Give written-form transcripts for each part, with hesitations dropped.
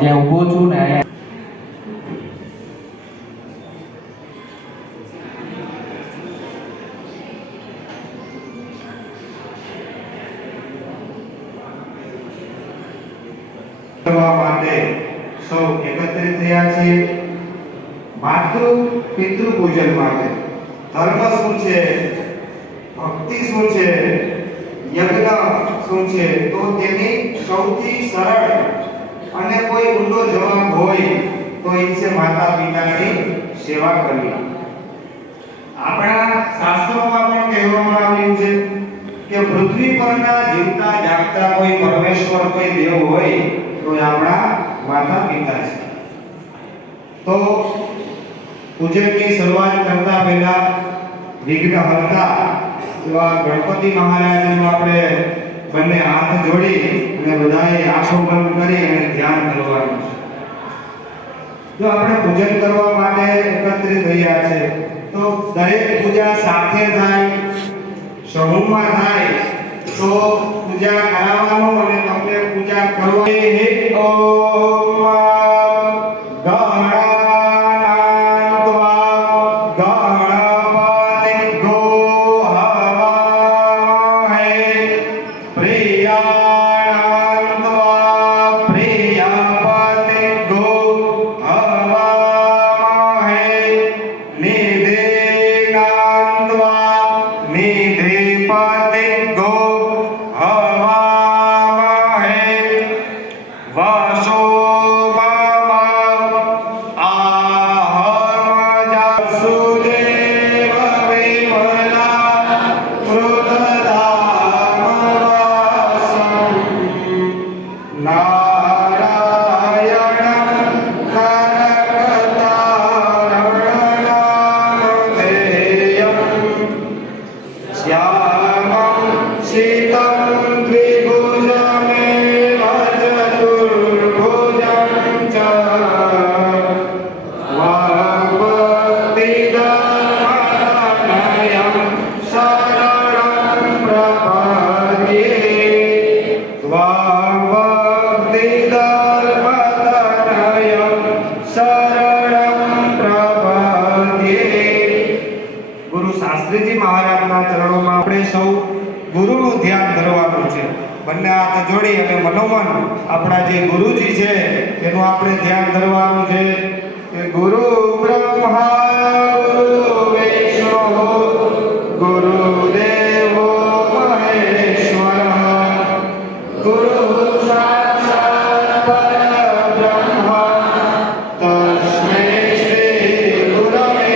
જ્યાં ઊભો છું ને માટે સૌ એકત્રિત થયા છે માતૃ પિતૃ પૂજન માટે। ધર્મ શું છે, ભક્તિ શું છે, યજ્ઞ શું છે, તો તેની સૌથી સરળ અને કોઈ ઊંડો જવાબ હોય તો એ છે માતા પિતાની સેવા કરવી। આપણા શાસ્ત્રોમાં પણ કહેવામાં આવ્યું છે કે પૃથ્વી પરના જીવતા જાગતા કોઈ પરમેશ્વર કોઈ દેવ હોય તો આપણા માતા પિતા છે। તો પૂજનની શરૂઆત કરતા પહેલા વિઘ્નહર્તા એવા ગણપતિ મહારાજનો આપણે બંને હાથ જોડી અને બધાએ આંખો બંધ કરી અને ધ્યાન કરવાનું છે। જો આપણે પૂજન કરવા માટે એકત્રિત થયા છે તો દરેક પૂજા સાથે થાય, સમૂહમાં થાય તો પૂજા કરાવવાનું અને તમને પૂજા કરવાની। ઓમ શાસ્ત્રીજી મહારાજના ચરણોમાં આપણે સૌ ગુરુનું ધ્યાન ધરવાનું છે। બંને હાથ જોડી અને મનોમન આપણા જે ગુરુજી છે એનું આપણે ધ્યાન ધરવાનું છે કે ગુરુ બ્રહ્મા ગુરુ વિષ્ણુ ગુરુ દેવો મહેશ્વર ગુરુ સાક્ષાત પરબ્રહ્મ તસ્મૈ શ્રી ગુરવે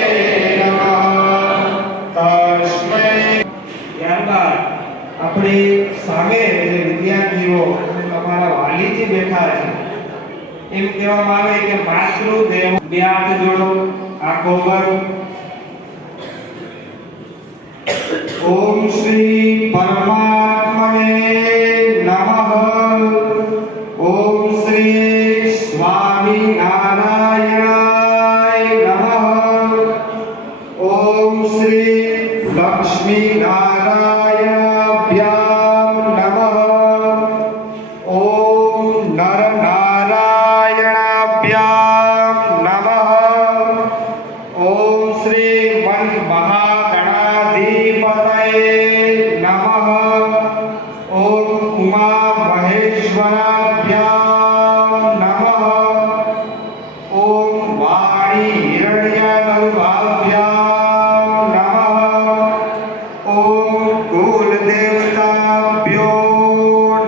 આપણી સામે જે વિદ્યાર્થીઓ અને તમારા વાલીજી બેઠા છે એમ કહેવામાં આવે કે માતૃદેવ બે હાથ જોડો, આંખો બંધ। ઓમ શ્રી પરમાત્મને નમઃ। ઓમ શ્રી સ્વામી નારાયણાય નમઃ। ઓમ શ્રી લક્ષ્મી નારાયણાભ્યામ નમઃ। ઓમ નર નારાયણાભ્યામ નમઃ। ઓમ શ્રી મન મહાગણાધિપતયે નમઃ। ઓમ ઉમા મહેશ્વરાભ્યામ નમઃ। ઓમ વાણી હિરણ્યગર્ભાભ્યામ નમઃ। ઓમ કુલ દેવતાભ્યો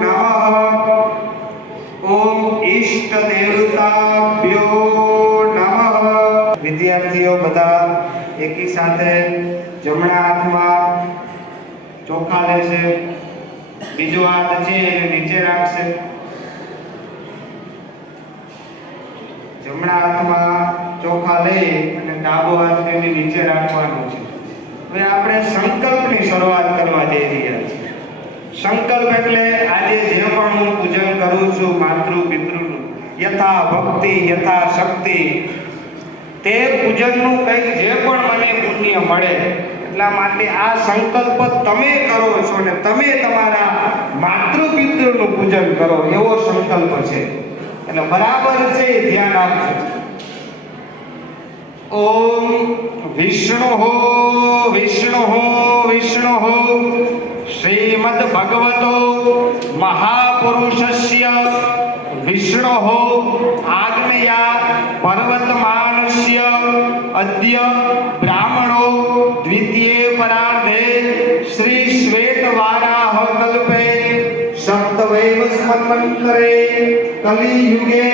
નમઃ। ઓમ ઈષ્ટ દેવતાભ્યો નમઃ। વિદ્યાર્થીઓ બધા એકી સાથે જમણા હાથમાં ચોખા લેશે, બીજો હાથ છે એને નીચે રાખશે। જમણા હાથમાં ચોખા લઈ અને ડાબો હાથ એની નીચે રાખવાનો છે। હવે આપણે સંકલ્પની શરૂઆત કરવા જઈ રહ્યા છીએ। સંકલ્પ એટલે આજે જે પણ હું પૂજન કરું છું માતૃ પિતૃનું યથા ભક્તિ યથા શક્તિ તે પૂજનનું કંઈક જે પણ મને પુણ્ય મળે એટલા માટે આ સંકલ્પ તમે કરો છો ને તમે તમારા માતૃ પિતૃનું પૂજન કરો એવો સંકલ્પ છે। એટલે બરાબર છે એ ધ્યાન આપજો. ઓમ વિષ્ણુ વિષ્ણુ શ્રીમદ ભગવતો મહાપુરુષસ્ય વિષ્ણુ આજ્ઞયા પર્વતમાનસ્ય અદ્ય બ્રાહ્મણો દ્વિતીય પરાર્ધે શ્રી શ્વેતવારાહ કલ્પે સપ્તવૈવ સ્મન્વંતરે કલિયુગે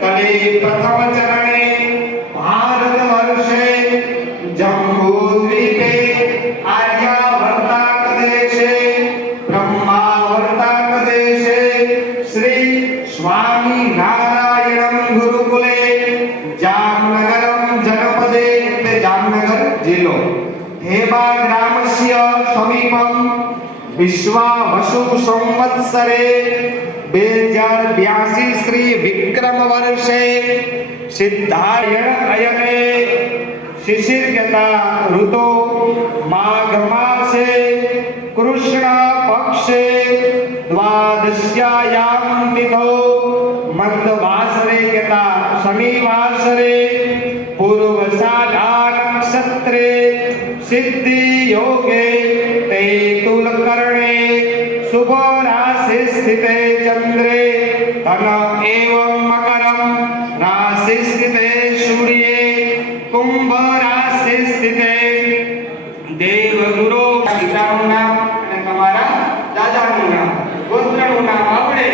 કલે પ્રથમ ચરણે ભારત વર્ષે જંબૂદ્વીપે આર્યાવર્તાક દેશે બ્રહ્માવર્તાક દેશે શ્રી સ્વામી નારાયણમ ગુરુકુલે જામનગરમ જનપદે એટલે જામનગર જિલ્લો હેબા ગ્રામસ્ય સમીપમ વિશ્વાવસુ સંવત્સરે 2082 શ્રી વિક્રમ વર્ષે સિદ્ધાયણ અયને શિશિર્યતા ઋતો માઘ માસે કૃષ્ણ પક્ષે દ્વાદશ્યાયામ તિથો મંદવાસરે કેતા શનિવાસરે પૂર્વસાઢા નક્ષત્રે સિદ્ધિ યોગે તે તુલકર્ણે શુભ રાશિ સ્થિતે ચંદ્રે ધન એવં મકરમ રાશિ સ્થિતે સૂર્યે કુંભ રાશિ સ્થિતે દેવગુરુ પિતાનું નામ અને તમારા દાદાનું નામ ગોત્રનું નામ આવડે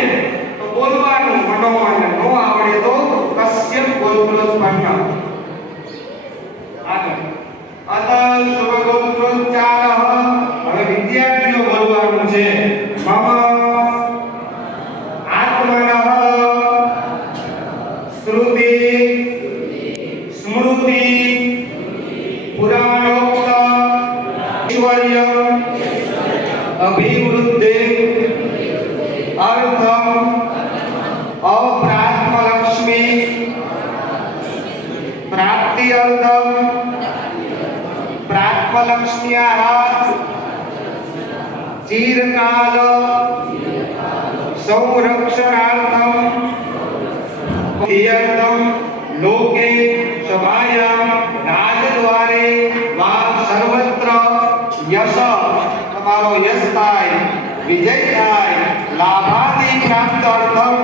તો બોલવાનું મનોમન ન આવડે તો કશ્યપ ગોત્રોત્પન્ન આગળ અત શુભ ગોત્રોચ્ચારઃ હવે વિદ્યાર્થીઓ બોલવાનું છે મમ આત્મનઃ શ્રુતિ સ્મૃતિ પુરાણોક્ત ઐશ્વર્ય અભિવૃદ્ધિ અર્થમ અપ્રાત્મલક્ષ્મી પ્રાપ્તિ અર્થમ પ્રાત્મલક્ષ્મ્યાઃ ચીરકાલ સંરક્ષણાર્થમ તિયર્થમ લોકે સભાયામ રાજદ્વારે વા સર્વત્ર યશ તમારો યશ થાય વિજય થાય લાભાદિ પ્રાપ્ત અર્થમ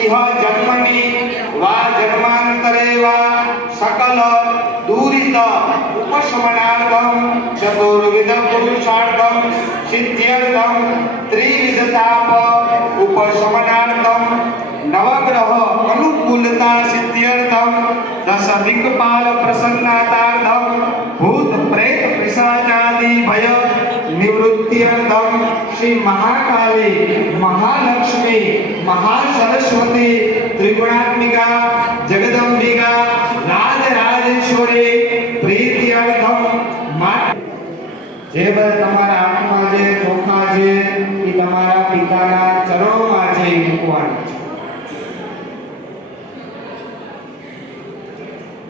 ઇહ જન્મની વા જન્માંતરે વા સકલ દૂરિત ઉપશમનાર્થમ ચતુર્વિધ પુરુષાર્થમ સિદ્ધ્યર્થમ ત્રિવિધતાપ ઉપશમનાર્થમ નવગ્રહ અનુકૂલતા સિદ્ધ્યર્થમ દશ દિક્પાલ પ્રસન્નાતાર્થમ ભૂત પ્રેત પિશાચાદિ ભય નિવૃત્ત્યર્થમ શ્રી મહાકાલી મહાલક્ષ્મી મહાસરસ્વતી ત્રિગુણાત્મિકા જગદંબિકા રાજરાજેશ્વરી પ્રીત્યર્થમ જે બધા તમારા હાથમાં જે ચોખા છે એ તમારા પિતાના ચરણોમાં છે એ મૂકવાનું છે.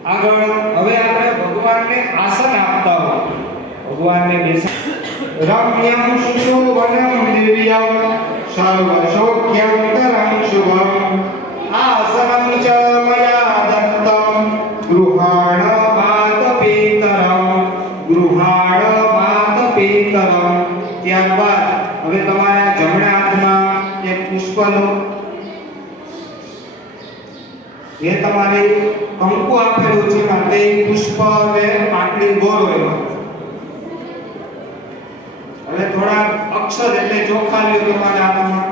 આગળ હવે આપણે ભગવાનને આસન આપતા હોય ભગવાનને બેસા રમ્યમ સુશોભનમ દિવ્યમ સર્વ સૌખ્યમ કરમ શુભમ આસનમ ચ મયા દત્તમ ગૃહાણ માત પિતરમ ત્યારબાદ હવે તમારા જમણા હાથમાં એક પુષ્પ લો જે તમારે કંકુ આપેલું છે તે પુષ્પ ને આટલી ગોળ હોય હવે થોડા અક્ષર એટલે ચોખા લ્યો તમારા હાથમાં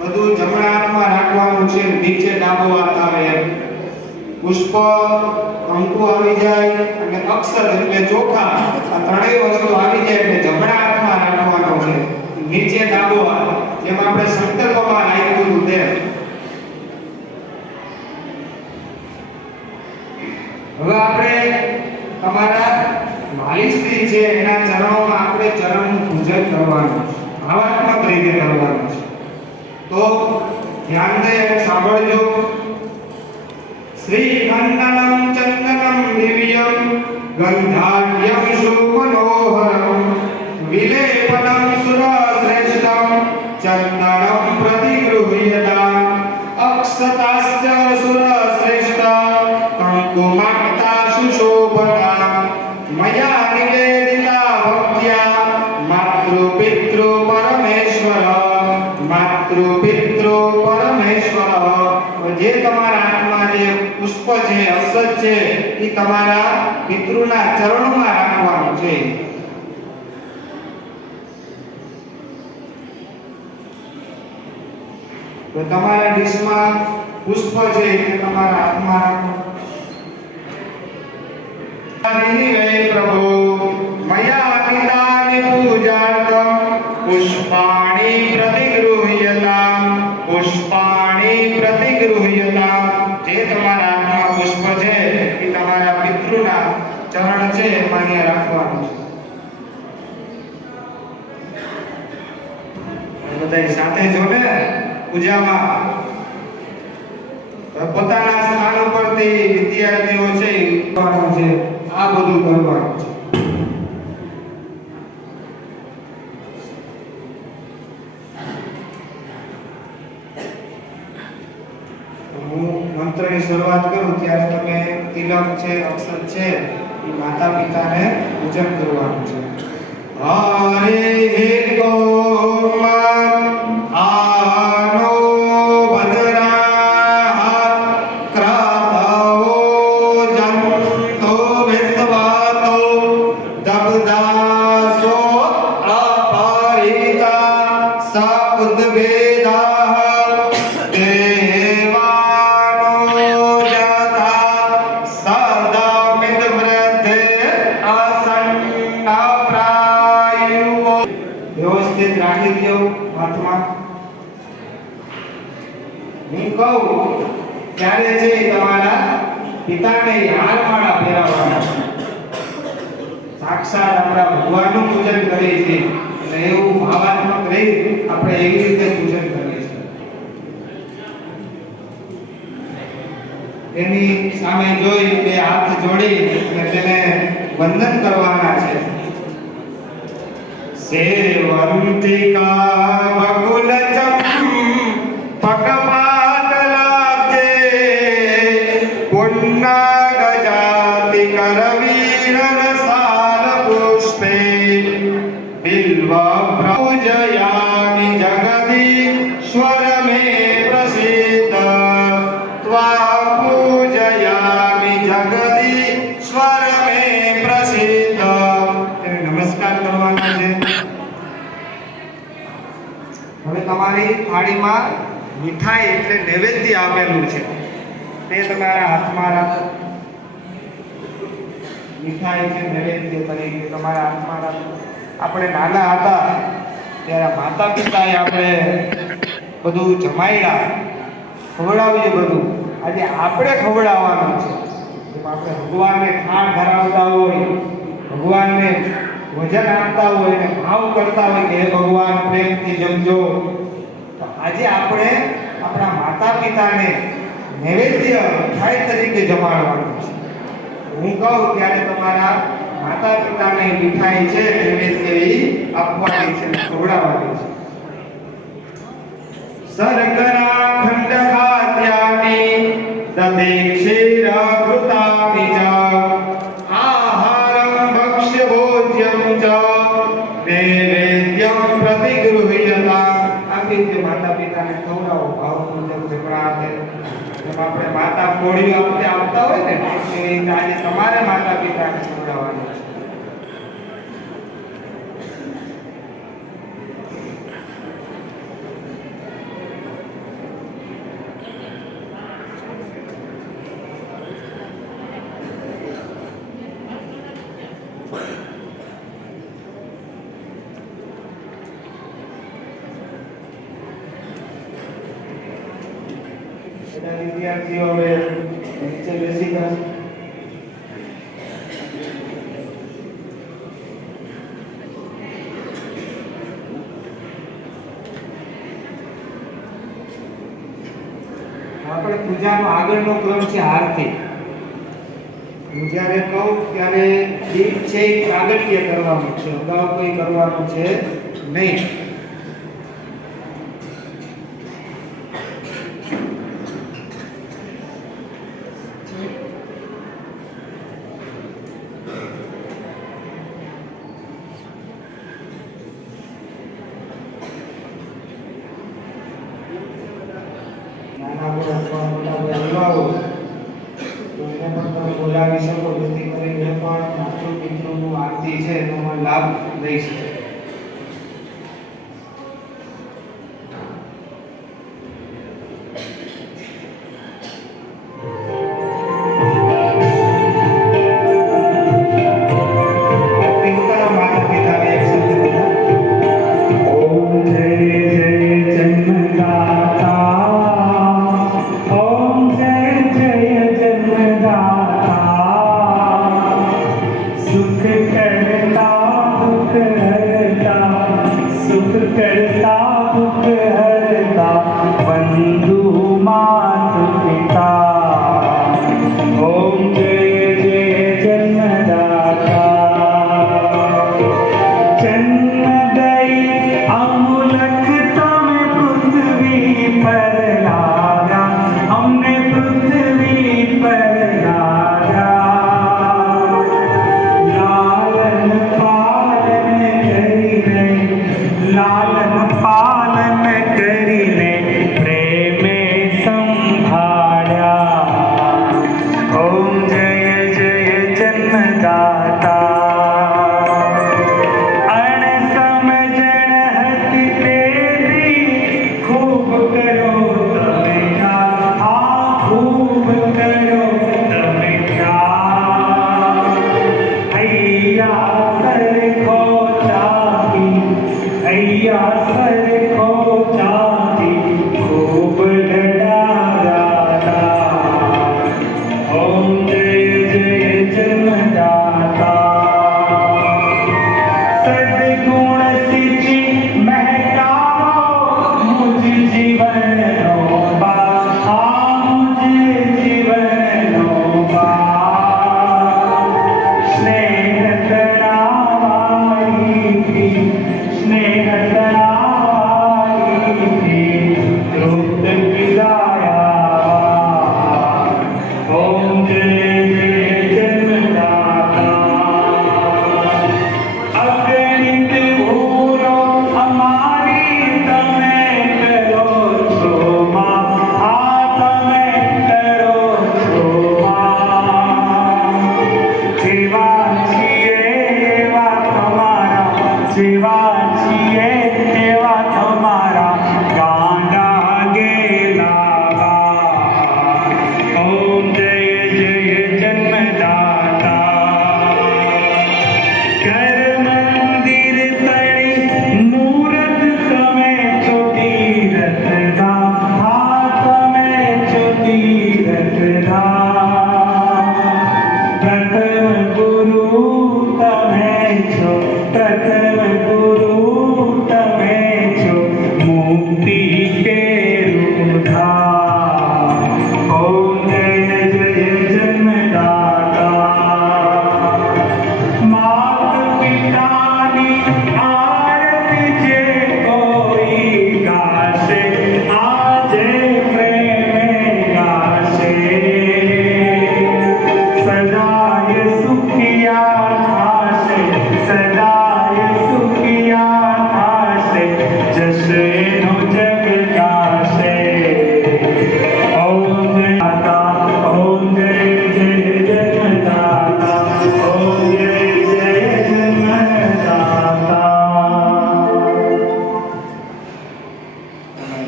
બધું જમણા હાથમાં રાખવાનું છે નીચે ડાબો હાથ આવે એમ પુષ્પ કંકુ આવી જાય અને અક્ષર એટલે ચોખા આ ત્રણેય વસ્તુ આવી જાય એટલે જમણા હાથમાં રાખવાનો છે નીચે ડાબો હાથ જેમ આપણે સંકલ્પમાં રાખ્યું હતું તેમ હવે આપણે તમારા માલિશ્રી છે એના ચરણોમાં આપણે ચરણનું પૂજન કરવાનું છે ભાવાત્મક રીતે કરવાનું છે તો ધ્યાન દે સાંભળજો શ્રી ખંડનમ ચંદનમ દિવ્યમ ગંધાઢ્યમ સુમનોહરમ વિલેપનમ સુરશ્રેષ્ઠમ ચંદનમ પ્રતિગૃહ્ય સતાશ્ચ સુર શ્રેષ્ઠ કંકુમાક્તા સુશોભના મયા નિવેદિતા ભક્ત્યા માતૃ પિતૃ પરમેશ્વર માતૃ પિતૃ પરમેશ્વર. જે તમારા હાથમાં જે પુષ્પ છે, અક્ષત છે, એ તમારા પિતૃના ચરણોમાં રાખવાનું છે. તો તમારા ડીશમાં પુષ્પ છે એ તમારા હાથમાં રાખો. પ્રભુ મયા પિતાની પૂજાર્થમ પુષ્પાણિ પ્રતિગૃહ્યતામ પુષ્પાણિ પ્રતિગૃહ્યતામ. જે તમારા હાથમાં પુષ્પ છે એ તમારા પિતૃના ચરણ છે એમાં અહીંયા રાખવાનું છે. બધા સાથે જોડે પૂજામાં પોતાના સ્થાન ઉપરથી વિદ્યાર્થીઓ છે કરવાનું છે. આ બધું કરવાનું છે. હું મંત્રની શરૂઆત કરું ત્યારે તમે તિલક છે, અક્ષત છે, એ માતા પિતાને પૂજન કરવાનું છે. હરે હે આનો ભદ્રા ક્રાતવો જંતો વિશ્વાતો દબદાસો અપરિતા સઉદ્વેદાઃ દેવાનો જતા સદમિત વૃદ્ધે અસન્ના પ્રાયુઓ. વ્યવસ્થિત રાખી દો હાથમાં. હું કહું ત્યારે છે તમારા પિતાને હારમાળા ફેરવવાના. સાક્ષાત આપણા ભગવાનનું પૂજન કરીએ છીએ એટલે એવું ભાવાત્મક રહી આપણે એવી રીતે પૂજન કરીએ છીએ. એની સામે જોઈ બે હાથ જોડી અને તેને વંદન કરવાના છે. સેવંતિકા બકુલ પકપાટલાબ્જે પુન્ના ગજાતિ કરવીર રસાલ પુષ્પે બિલ્વ પ્રપૂજયામિ જગદીશ્વર મે પ્રસિદ્ધ ત્વા પૂજયામિ જગદીશ્વર મે પ્રસિદ્ધ. નમસ્કાર કરવાના છે. હવે તમારી થાળીમાં મીઠાઈ એટલે નૈવેદ્ય આપેલું છે તે તમારા હાથમાં રાખો. મીઠાઈ છે નૈવેદ્ય તરીકે તમારા હાથમાં રાખો. આપણે નાના હતા ત્યારે માતા પિતાએ આપણે બધું જમાડ્યા, ખવડાવ્યું બધું. આજે આપણે ખવડાવવાનું છે. આપણે ભગવાનને ખાણ ધરાવતા હોય, ભગવાનને ભોજન આપતા હોય અને ભાવ કરતા હોય કે હે ભગવાન પ્રેમથી જમજો. તો આજે આપણે આપણા માતા પિતાને નૈવેદ્ય મીઠાઈ તરીકે જમાડવાનું છે. હું કહું ત્યારે તમારા માતા પિતાને મીઠાઈ છે નૈવેદ્ય આપવાની છે, ખવડાવવાની છે. શર્કરા ખંડ ખાદ્યાની દધે ક્ષીર ઘૃતાની ચ આહારમ ભક્ષ્ય ભોજ્યમ ચ નૈવેદ્યમ પ્રતિગૃહ્યતા. આપી દે માતા પિતાને ખવડાવો ભાવ મુજબ જમણા હાથે. જેમ આપણે માતા કોળીઓ આપતા હોય ને એ રીતે આજે તમારે માતા પિતાને ખવડાવવાનું છે. વિદ્યાર્થીઓ હવે નીચે બેસી ગયા. આપણે પૂજાનો આગળનો ક્રમ છે આરતી. હું જ્યારે કહું ત્યારે દીપ છે એ પ્રાગટ્ય કરવાનું છે, અગાઉ કોઈ કરવાનું છે નહીં. આવો તો એને પણ તમે બોલાવી શકો, જેથી કરીને પણ માતૃ પિતૃનું આરતી છે એનો લાભ લઈ શકે.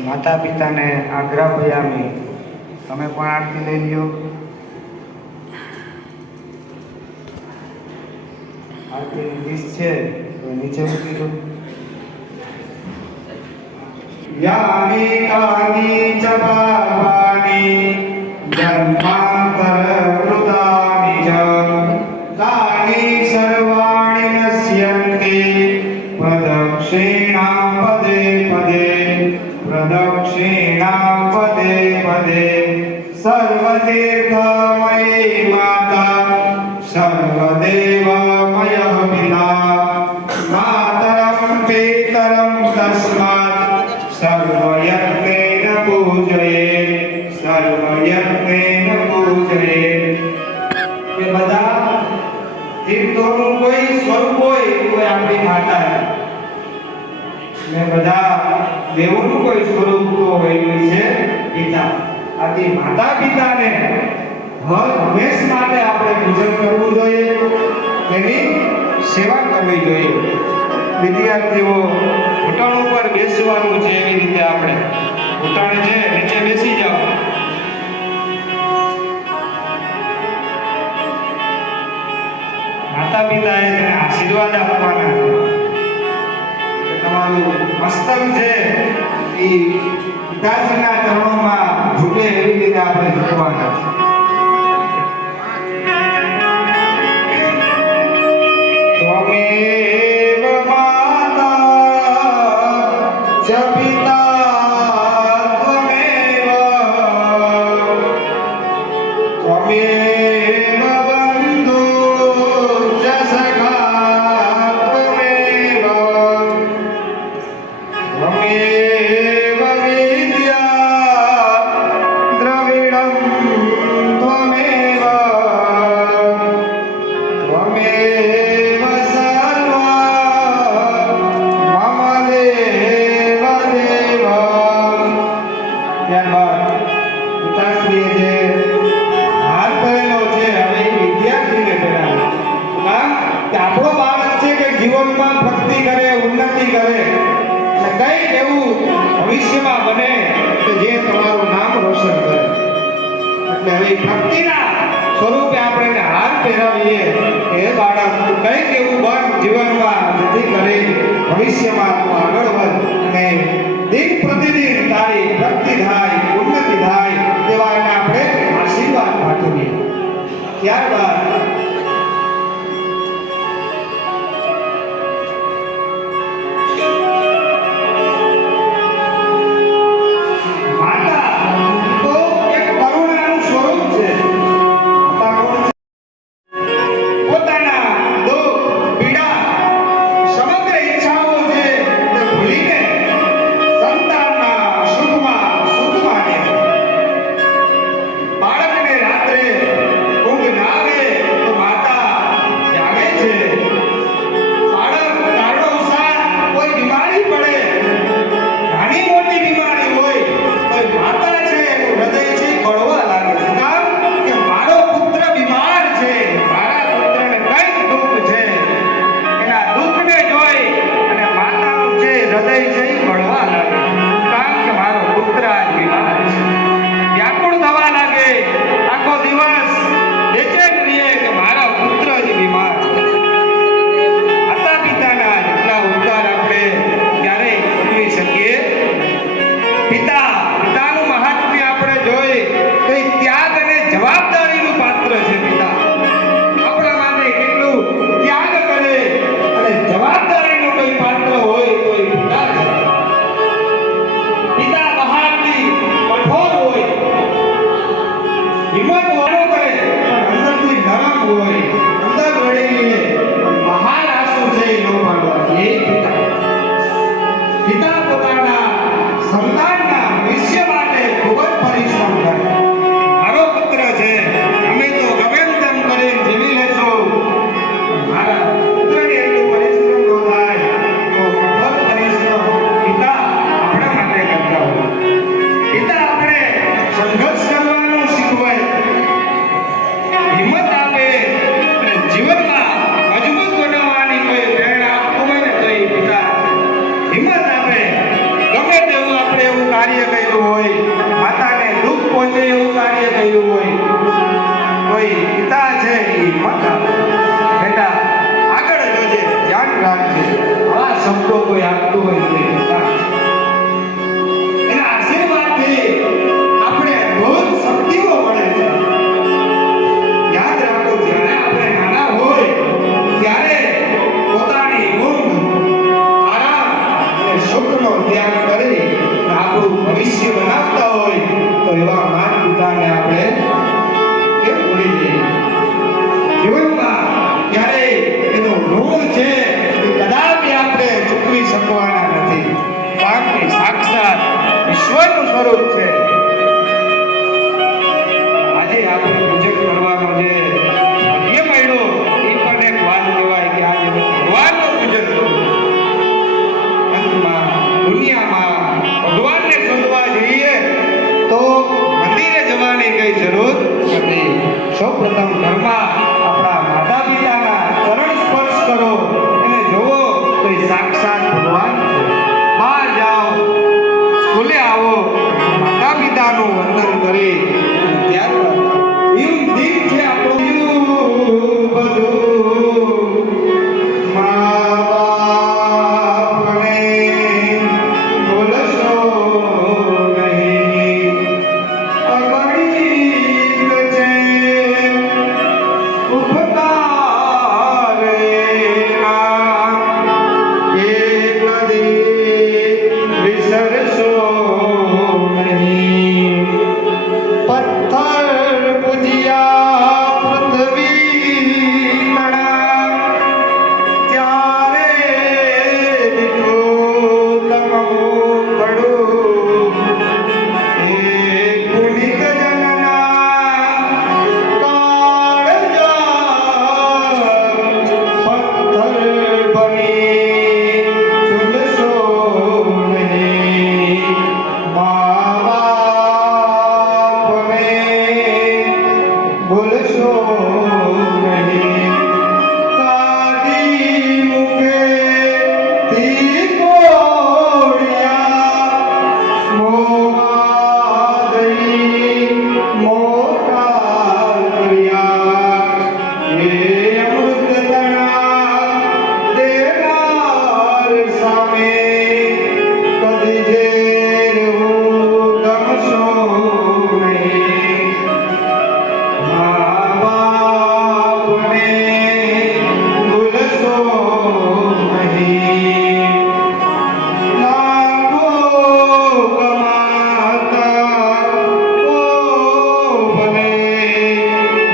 માતા પિતાને આગ્રહયામી. તમે પણ આરતી લઈ લ્યો. આરતીની ડીશ છે તો નીચે મૂકી દો. યાની કાની ચ પાપાની જન્માંતર કૃતાની ચ તાની સર્વાણિ નશ્યન્તિ પ્રદક્ષિણાં પદે પદે પ્રદક્ષિણાં પદે પદે સર્વતીર્થમયી માતા સર્વદેવમયઃ પિતા માતરં પિતરં તસ્માत् સર્વયજ્ઞેન પૂજયેત સર્વયજ્ઞેન પૂજયેત. એ બધા તીર્થોનું કોઈ સ્વરૂપ હોય, કોઈ આપણી માતા ને બધા દેવોનું કોઈ સ્વરૂપ તો હોય છે પિતા. આથી માતા પિતાને હંમેશ માટે આપણે પૂજન કરવું જોઈએ, તેની સેવા કરવી જોઈએ. વિદ્યાર્થીઓ ઘૂંટણ ઉપર બેસવાનું છે, એવી રીતે આપણે ઘૂંટણ છે નીચે બેસી જાઓ. માતા પિતાએ તેને આશીર્વાદ આપવાના છે. તમારું મસ્તક છે એ પિતાશ્રીના ચરણોમાં ઝૂકે એવી રીતે આપણે ઝૂકવાના છે. ત્વમેવ માતા ચ પિતા ત્વમેવ, ત્વમેવ બંધુ ચ સખા ત્વમેવ, ત્વમેવ વિદ્યા દ્રવિડં ત્વમેવ, ત્વમેવ સર્વં મમ દેવ દેવ. ત્યારબાદ પિતાશ્રીએ જે હાર પહેરેલો છે હવે એ વિદ્યાર્થીને પહેરાવે. કામ કે આપણો બાળક છે કે જીવનમાં પ્રગતિ કરે, ઉન્નતિ કરે અને કંઈક એવું ભવિષ્યમાં બને કે જે તમારું નામ રોશન કરે. એટલે હવે ભક્તિના સ્વરૂપે આપણે એને હાર પહેરાવીએ કે હે બાળક તું કંઈક એવું બન જીવનમાં, જેથી કરી ભવિષ્યમાં તું આગળ વધ અને દિન પ્રતિદિન તારી પ્રગતિ થાય, ઉન્નતિ થાય તેવા એને આપણે આશીર્વાદ પાઠવીએ. ત્યારબાદ માતા તો એક કરુણાનું સ્વરૂપ છે. માતા કોણ છે? પોતાના દુઃખ, પીડા, સમગ્ર ઈચ્છાઓ છે તે ભૂલીને સંતાનના સુખમાં સુખ માને છે. બાળકને રાત્રે ઊંઘ ના આવે તો માતા જાગે છે. બાળક કારણોસર કોઈ બીમારી પડે, નાની મોટી બીમારી હોય તો માતા છે એનું હૃદય છે બળવા લાગે છે. કામ કે મારો પુત્ર બીમાર છે, મારા પુત્રને કંઈક દુઃખ છે. એના દુઃખને જોઈ અને માતાનું છે હૃદય છે એ બળવા લાગે. કામ કે મારો પુત્ર આજ બીમાર છે. વ્યાકુળ થવા લાગે, આખો દિવસ બેચેન રહે કે મારા પુત્ર જ બીમાર છે. માતા પિતાના જેટલા ઉપકાર આપણે ક્યારેય ભૂલવી શકીએ. પિતાનું મહાત્મ્ય આપણે જોઈ તો એ ત્યાગ અને જવાબદારીનું પાત્ર છે. પિતા આપણા માટે કેટલું ત્યાગ કરે અને જવાબદારીનું કોઈ પાત્ર હોય તો એ પિતા છે. પિતા બહારથી કઠોર હોય, હિંમત વાળો કરે પણ અંદરથી નરમ હોય, અંદર વળેલી લે પણ બહાર આંસુ છે એ ન પાડવા. એ પિતા. પિતા પોતાના સંતાનના ભવિષ્ય માટે ખૂબ જ પરિશ્રમ કરે. મારો પુત્ર છે, અમે તો ગમે તેમ કરીને જીવી લેશું, મારા પુત્રને એટલું પરિશ્રમ ન થાય તો કઠોર પરિશ્રમ પિતા આપણા માટે કરતા હોય. પિતા આપણે સંઘર્ષ કરવાનું શીખવે, હિંમત આપે અને જીવનમાં મજબૂત બનાવવાની કોઈ પ્રેરણા આપતું હોય ને તો એ પિતા હિંમત આપે. ગમે તેવું આપણે એવું કાર્ય કર્યું હોય, માતાને દુઃખ પહોંચે એવું કાર્ય કર્યું હોય, કોઈ પિતા છે એ હિંમત આપે. બેટા આગળ જોજે, ધ્યાન રાખજે. આવા શબ્દો કોઈ આપતું હોય તો એ પિતા છે. એના આશીર્વાદથી આપણે અદ્ભુત શક્તિઓ મળે છે. યાદ રાખો, જ્યારે આપણે નાના હોય ત્યારે પોતાની ઊંઘ, આરામ અને સુખનો ત્યાગ કરી આપણું ભવિષ્ય બનાવતા હોય તો એવા માતા પિતાને આપણે કેમ ભૂલી જઈએ? જીવનમાં ક્યારેય એનું ઋણ છે એ કદાપી આપણે ચૂકવી શકવાના નથી. કારણ કે સાક્ષાત ઈશ્વરનું સ્વરૂપ છે. આજે આપણે પૂજન કરવાનો જે ભાગ્ય મળ્યો એ પણ એક વાત કહેવાય કે આજે ભગવાનનું પૂજન કરવું. અંતમાં દુનિયામાં ભગવાનને શોધવા જઈએ તો મંદિર જરૂર નથી. સૌપ્રથમ ઘરમાં આપણા માતા પિતાના ચરણ સ્પર્શ કરો અને જોવો તો એ સાક્ષાત ભગવાન છે. બહાર જાઓ, સ્કૂલે આવો, માતા પિતાનું વંદન કરી ત્યારબાદ એવું દીપ છે આપણું બધું મા બાપને ભૂલશો નહીં. અગણિત છે ઉપકાર એના, એ કદી વિસરશો નહીં. પથ્થર પૂજ્યા પૃથ્વી તણા, ત્યારે દીઠું તમવું ઘડું. એ પુનિત જનના કાળજા, પથ્થર બની ચૂલશો નહીં. મા બાપને ભૂલશો નહીં. કાદી મુખેથી કોળિયા, મોવા દઈ મોટા કર્યા. એ અમૃતતણા દેનાર સામે કદી ઝેરવું ગમશો નહીં. મા બાપને ભૂલશો નહીં. લાખો કમાતા ઓ ભલે,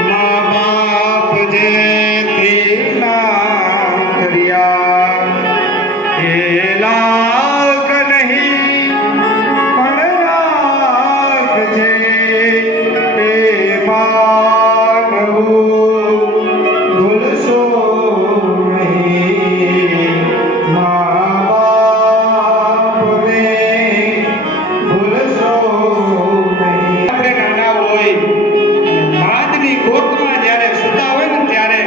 મા બાપ જે તેના કર્યા. એ લાખ નહીં પણ રાખજે, એ માનવું ભૂલશો નહીં. મા બાપને ભૂલશો નહીં. આપણે નાના હોય, માદની ગોદમાં જ્યારે સૂતા હોય ને ત્યારે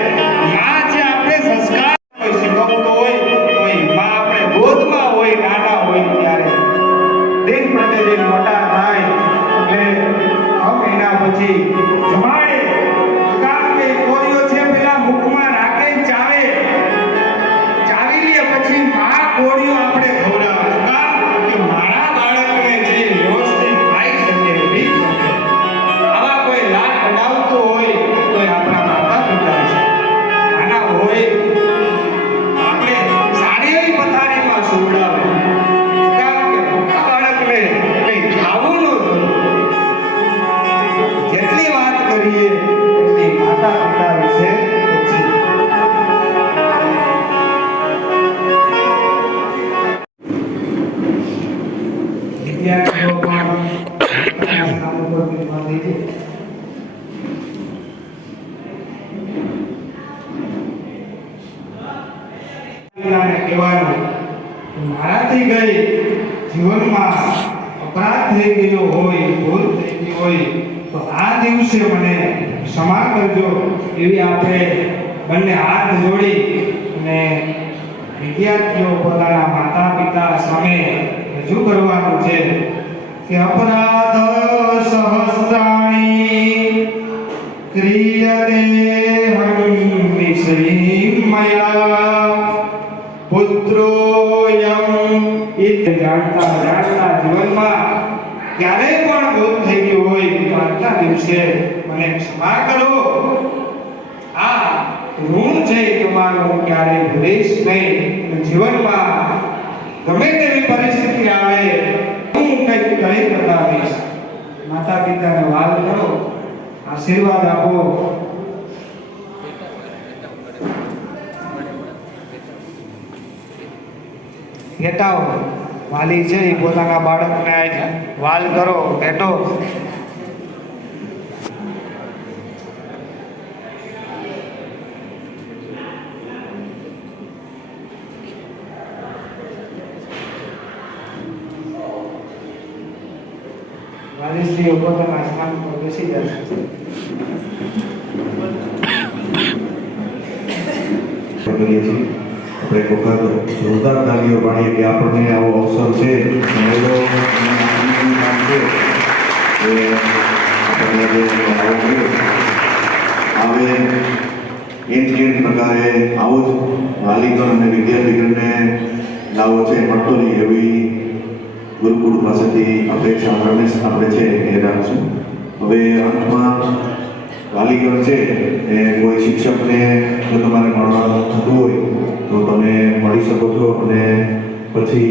માં જે આપણે સંસ્કાર શીખવતો હોય તો એ માં આપણે ગોદમાં હોય, નાના હોય ત્યારે દિન પ્રતિદિન મોટા થાય એટલે 6 મહિના પછી જમાડે. કારણ કે કોરીઓ છે પેલા મુખમાં રાખે ને ચાવી લે, પછી માં કોરીઓ આપણે ખવડાવે. કારણ કે મારા બાળકને જે વ્યવસ્થિત ખાઈ શકે, પી શકે, આવા કોઈ લાડ કઢાવતો હોય તો એ આપણા માતા પિતા છે. નાના હોય આપણે સારી એવી પથારીમાં સુવડાવે. કારણ કે મોટા બાળકને કંઈ ખાવું ન જોઈએ. જેટલી વાત કરીએ એટલી માતા પિતા વિશે ઓછી. વિદ્યાર્થીઓ પણ પોતાના કામ ઉપર ધ્યાન દેજો. પિતાને કહેવાનું કે મારાથી ગઈ જીવનમાં અપરાધ થઈ ગયો હોય, ભૂલ થઈ ગઈ હોય તો આ દિવસે મને ક્ષમા કરજો. એવી આપણે બંને હાથ જોડી અને વિદ્યાર્થીઓ પોતાના માતા પિતા સામે રજૂ કરવાનું છે કે અપરાધ સહસ્રાણી ક્રિયતે હંમિશ્રીં મયા, પુત્રોયમ ઇતિ. જાણતા જીવનમાં ક્યારેય પણ ભૂલ થઈ ગઈ હોય તો આજના દિવસે મને ક્ષમા કરો. આ ઋણ છે તમારું હું ક્યારેય ભૂલીશ નહીં. જીવનમાં ગમે તેવી પરિસ્થિતિ આવે હું કંઈક કરી બતાવીશ. માતા પિતાને વાલ કરો, આશીર્વાદ આપો. ભેટાઓ વાલી છે એ પોતાના બાળકને વાલ કરો, ભેટો. વાલીશ્રીઓ પોતાના સ્થાન પર બેસી જાય. કરીએ છીએ આપણે એક વખત જોરદાર તાલીઓ પાડીએ કે આપણને આવો અવસર છે મળેલો કામ છે એ આપણને જે આવો મળ્યો આવે એ પ્રકારે આવો જ વાલીગણ અને વિદ્યાર્થીગણને લાવો છે મળતો નહીં એવી ગુરુકુળ પાસેથી અપેક્ષા આપણે છે એ રાખશું. હવે અંતમાં વાલીગણ છે એ કોઈ શિક્ષકને જો તમારે મળવાનું થતું હોય તો તમે મળી શકો છો અને પછી